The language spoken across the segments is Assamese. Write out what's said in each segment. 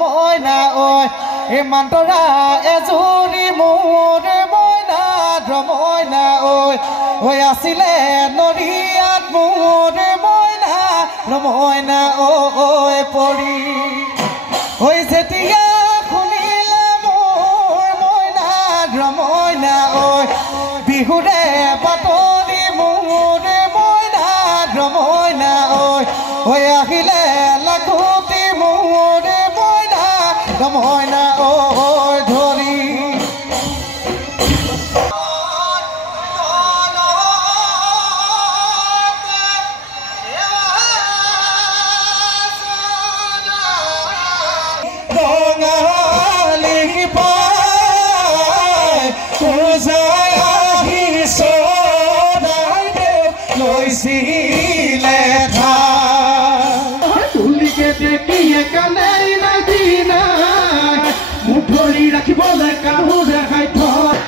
মইনা ঐ এ মান্তৰা এজনী মোৰ মইনা মইনা ঐ আছিলে নৰিয়াত মোৰ মইনা মইনা ঐ পৰি ঐ যেতিয়া শুনিলে মোৰ মইনা মইনা ঐ বিহুৰে বাতৰি মোৰ মইনা মইনা ঐ আহিলে লাখুটি মোৰ মইনা ঐ ধৰি ৰঙালী পাই পূজাই আহি চদাই লৈছিলে তুলিকে দেখিয়ে কানে মুঠৰি ৰাখিবলৈ কাহু দেখাই থয়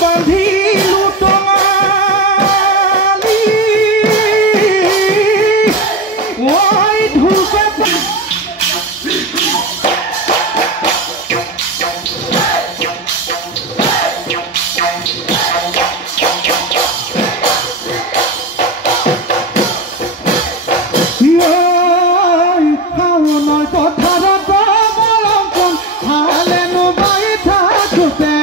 বান্ধিলো টঙালি ঐ ধূপে শাওনৰ পথাৰত বলংকন হালেনো বাই থাকোতে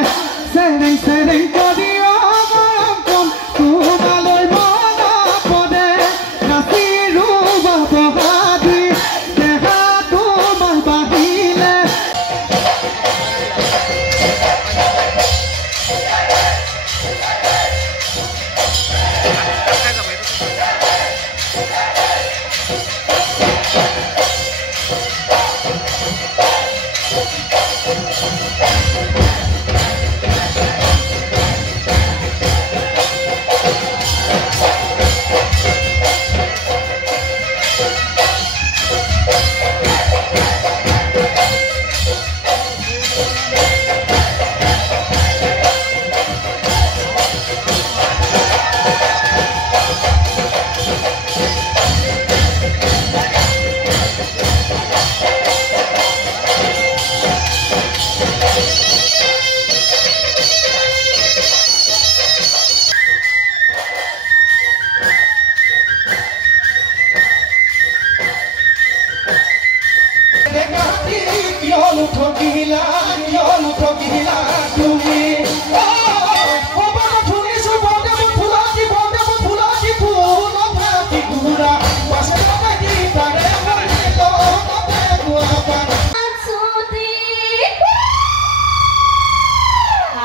সেৰেং সেৰেং কৰি অবলম্বন তোমালৈ মনা পদে নাচি ৰুবা বগাদি দেখা তোমাৰ বাহিলে তুমি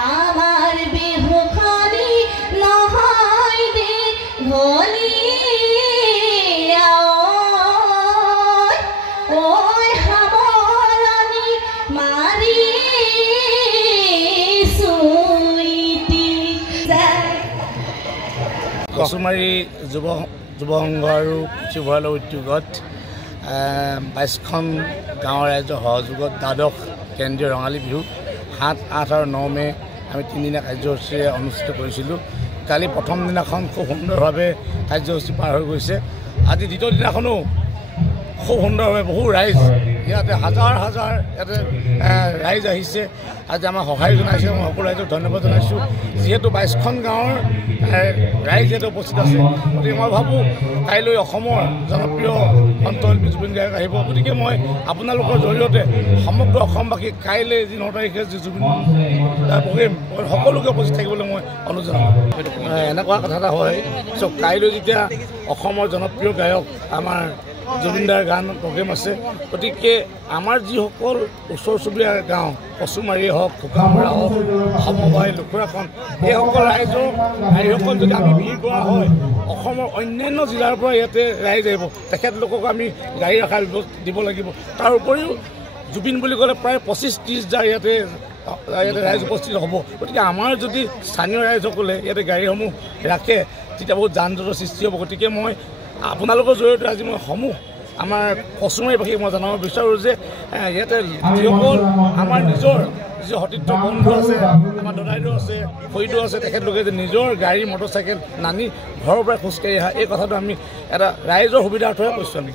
আমাৰ বিহুখানি নহয় দে ভলি ওই হামৰানি মাৰি সুইটি কচুমাৰী যুৱ সংঘ আৰু পুথিভঁৰালৰ উদ্যোগত 22খন গাঁৱৰ ৰাইজৰ সহযোগত দ্বাদশ কেন্দ্ৰীয় ৰঙালী বিহু 7, 8 আৰু 9 মে আমি 3 দিনীয়া কাৰ্যসূচীৰে অনুষ্ঠিত কৰিছিলোঁ। কালি প্ৰথম দিনাখন খুব সুন্দৰভাৱে কাৰ্যসূচী পাৰ হৈ গৈছে। আজি দ্বিতীয় দিনাখনো খুব সুন্দৰভাৱে বহু ৰাইজ ইয়াতে হাজাৰ হাজাৰ ইয়াতে ৰাইজ আহিছে আজি আমাৰ সহায় জনাইছে মই সকলো ৰাইজক ধন্যবাদ জনাইছোঁ যিহেতু 22খন গাঁৱৰ ৰাইজ ইয়াতে উপস্থিত আছে গতিকে মই ভাবোঁ কাইলৈ অসমৰ জনপ্ৰিয় কণ্ঠশিল্পী জুবিন গাৰ্গ আহিব গতিকে মই আপোনালোকৰ জৰিয়তে সমগ্ৰ অসমবাসীক কাইলৈ যি 9 তাৰিখে যি জুবিন প্ৰগ্ৰেম সকলোকে উপস্থিত থাকিবলৈ মই অনুৰোধ জনাওঁ এনেকুৱা কথা এটা হয় চ' কাইলৈ যেতিয়া অসমৰ জনপ্ৰিয় গায়ক আমাৰ জুবিনদাৰ গান প্ৰগ্ৰেম আছে গতিকে আমাৰ যিসকল ওচৰ চুবুৰীয়া গাঁও কচুমাৰী হওক খোকামৰা হওক সমবায় লুকুৰাখন এইসকল ৰাইজসকল যদি আমি ভিৰ কৰা হয় অসমৰ অন্যান্য জিলাৰ পৰা ইয়াতে ৰাইজ আহিব তেখেতলোকক আমি গাড়ী ৰখাৰ দিব লাগিব তাৰ উপৰিও জুবিন বুলি ক'লে প্ৰায় 25-30 হাজাৰ ইয়াতে ৰাইজ উপস্থিত হ'ব গতিকে আমাৰ যদি স্থানীয় ৰাইজসকলে ইয়াতে গাড়ীসমূহ ৰাখে তেতিয়া বহুত যান জঁটৰ সৃষ্টি হ'ব গতিকে মই আপোনালোকৰ জৰিয়তে আজি মই সমূহ আমাৰ কচুমাৰীবাসীক মই জনাব বিচাৰোঁ যে ইয়াতে যিসকল আমাৰ নিজৰ যি সতীৰ্থ বন্ধু আছে আমাৰ দদাইদেউ আছে খুৰীদেউ আছে তেখেতলোকে যে নিজৰ গাড়ী মটৰচাইকেল নানি ঘৰৰ পৰা খোজকাঢ়ি অহা এই কথাটো আমি এটা ৰাইজৰ সুবিধাৰ্থে কৈছোঁ আমি